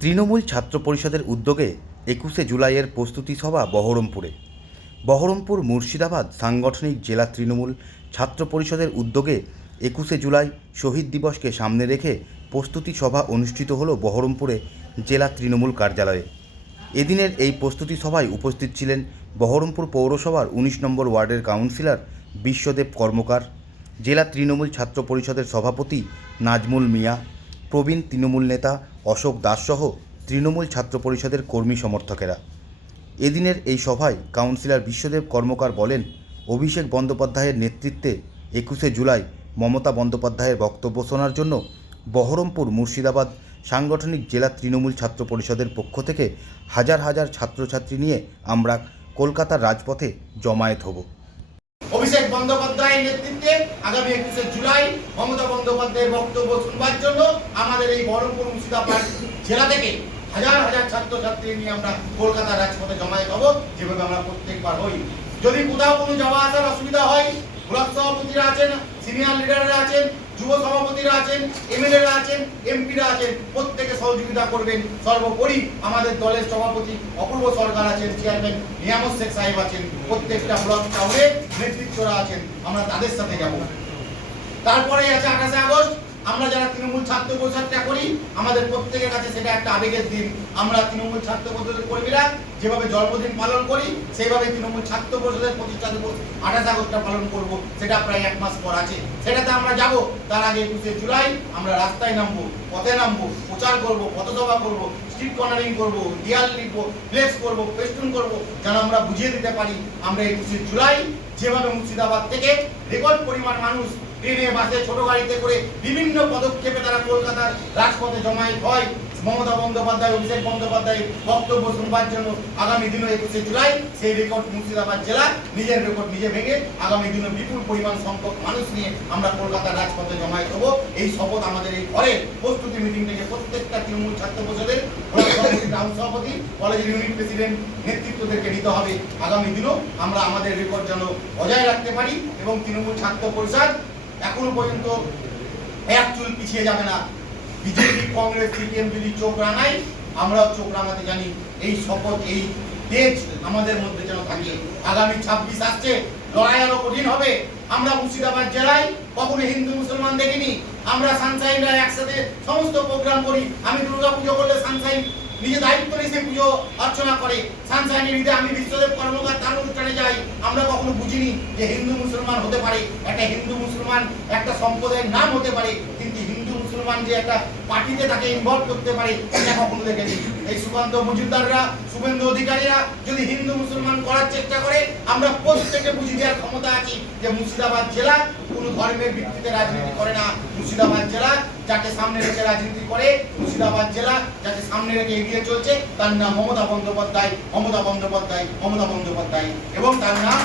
তৃণমূল ছাত্র পরিষদের উদ্যোগে একুশে জুলাইয়ের প্রস্তুতি সভা বহরমপুরে। বহরমপুর মুর্শিদাবাদ সাংগঠনিক জেলা তৃণমূল ছাত্র পরিষদের উদ্যোগে একুশে জুলাই শহীদ দিবসকে সামনে রেখে প্রস্তুতি সভা অনুষ্ঠিত হলো বহরমপুরে জেলা তৃণমূল কার্যালয়ে। এদিনের এই প্রস্তুতি সভায় উপস্থিত ছিলেন বহরমপুর পৌরসভার উনিশ নম্বর ওয়ার্ডের কাউন্সিলর বিশ্বদেব কর্মকার, জেলা তৃণমূল ছাত্র পরিষদের সভাপতি নাজমুল মিয়া প্রবীণ তৃণমূল নেতা অশোক দাসসহ তৃণমূল ছাত্র পরিষদের কর্মী সমর্থকেরা। এদিনের এই সভায় কাউন্সিলর বিশ্বদেব কর্মকার বলেন, অভিষেক বন্দ্যোপাধ্যায়ের নেতৃত্বে একুশে জুলাই মমতা বন্দ্যোপাধ্যায়ের বক্তব্য শোনার জন্য বহরমপুর মুর্শিদাবাদ সাংগঠনিক জেলা তৃণমূল ছাত্র পরিষদের পক্ষ থেকে হাজার হাজার ছাত্রছাত্রী নিয়ে আমরা কলকাতার রাজপথে জমায়েত হব। বন্দ্যোপাধ্যায়ের নেতৃত্বে আগামী একুশে জুলাই মমতা বন্দ্যোপাধ্যায়ের বক্তব্য শুনবার জন্য আমাদের এই বহরমপুর মুর্শিদাবাদ জেলা থেকে হাজার হাজার ছাত্রছাত্রী নিয়ে আমরা কলকাতার রাজপথে জমায়েত হব। যেভাবে আমরা প্রত্যেকবার হই। যদি কোথাও কোনো যাওয়া আসার অসুবিধা হয় ব্লক সভাপতিরা আছেন সিনিয়র লিডাররা আছেন, যুব সভাপতিরা আছেন, এমএলএরা আছেন, এমপিরা আছেন, প্রত্যেকে সহযোগিতা করবেন। সর্বোপরি আমাদের দলের সভাপতি অপূর্ব সরকার আছেন চেয়ারম্যান নিয়ামত শেখ সাহেব আছেন। প্রত্যেকটা ব্লক টাউনে নেতৃত্বরা আছেন। আমরা তাদের সাথে যাব। তারপরে আছে আঠাশে আগস্ট। আমরা যারা তৃণমূল ছাত্র পরিষদটা করি, আমাদের প্রত্যেকের কাছে সেটা একটা আবেগের দিন। আমরা তৃণমূল ছাত্র পরিষদের কর্মীরা যেভাবে জন্মদিন পালন করি, সেইভাবে তৃণমূল ছাত্র পরিষদের প্রতিষ্ঠা দিবস আঠাশ আগস্টটা পালন করব, সেটা প্রায় এক মাস পর আছে। সেটাতে আমরা যাব, তার আগে একুশে জুলাই আমরা রাস্তায় নামবো, পথে নামবো, প্রচার করব, পথসভা করব স্ট্রিট কর্নারিং করব, দেয়াল লিখব ফ্লেক্স করব ফেস্টুন করব, যেন আমরা বুঝিয়ে দিতে পারি, আমরা একুশে জুলাই যেভাবে মুর্শিদাবাদ থেকে রেকর্ড পরিমাণ মানুষ ট্রেনে বাসে ছোট গাড়িতে করে বিভিন্ন পদক্ষেপে তারা কলকাতার রাজপথে জমায়েত হয়। মমতা বন্দ্যোপাধ্যায় অভিষেক বন্দ্যোপাধ্যায়ের বক্তব্য শুনবার জন্য আগামী দিনে একুশে জুলাই সেই রেকর্ড মুর্শিদাবাদ জেলা নিজের রেকর্ড নিজে ভেঙে আগামী দিনে বিপুল পরিমাণ সংখ্যক মানুষ নিয়ে আমরা কলকাতার রাজপথে জমায়েত হব। এই শপথ আমাদের এই ঘরের প্রস্তুতি মিটিং থেকে প্রত্যেকটা তৃণমূল ছাত্র পরিষদের সভাপতি, সভাপতি কলেজের ইউনিট প্রেসিডেন্ট নেতৃত্বদেরকে নিতে হবে। আগামী দিনও আমরা আমাদের রেকর্ড যেন বজায় রাখতে পারি এবং তৃণমূল ছাত্র পরিষদ এখনও পর্যন্ত এক চুল পিছিয়ে যাবে না। বিজেপি, কংগ্রেস, সিপিএম যদি চোখ রাঙায়, আমরাও চোখ রাঙাতে জানি এই শপথ, এই তেজ আমাদের মধ্যে যেন থাকে আগামী ছাব্বিশ আসছে, লড়াই আরও কঠিন হবে। আমরা মুর্শিদাবাদ জেলায় কখনো হিন্দু, মুসলমান দেখিনি। আমরা সানসাইনরা একসাথে সমস্ত প্রোগ্রাম করি। আমি দুর্গা পুজো করলে সানসাইন নিজে দায়িত্ব নিয়ে সে পুজো অর্চনা করে। সানসাইনের ঈদে আমি বিশ্বদেব কর্মকার তার অনুষ্ঠানে যাই। আমরা কখনো বুঝিনি যে হিন্দু মুসলমান হতে পারে। একটা হিন্দু মুসলমান একটা সম্প্রদায়ের নাম হতে পারে। কিন্তু হিন্দু মুসলমান যে একটা পার্টিতে তাকে ইনভলভ করতে পারে, এটা কখনো দেখেনি। এই সুকান্ত মজুমদাররা, শুভেন্দু অধিকারীরা যদি হিন্দু মুসলমান করার চেষ্টা করে, আমরা প্রত্যেকে বুঝি দেওয়ার ক্ষমতা আছি যে মুর্শিদাবাদ জেলা কোনো ধর্মের ভিত্তিতে রাজনীতি করে না। মুর্শিদাবাদ জেলা যাকে সামনে রেখে রাজনীতি করে মুর্শিদাবাদ জেলা, যাকে সামনে রেখে এগিয়ে চলছে, তার নাম মমতা বন্দ্যোপাধ্যায় মমতা বন্দ্যোপাধ্যায় মমতা বন্দ্যোপাধ্যায় এবং তার নাম।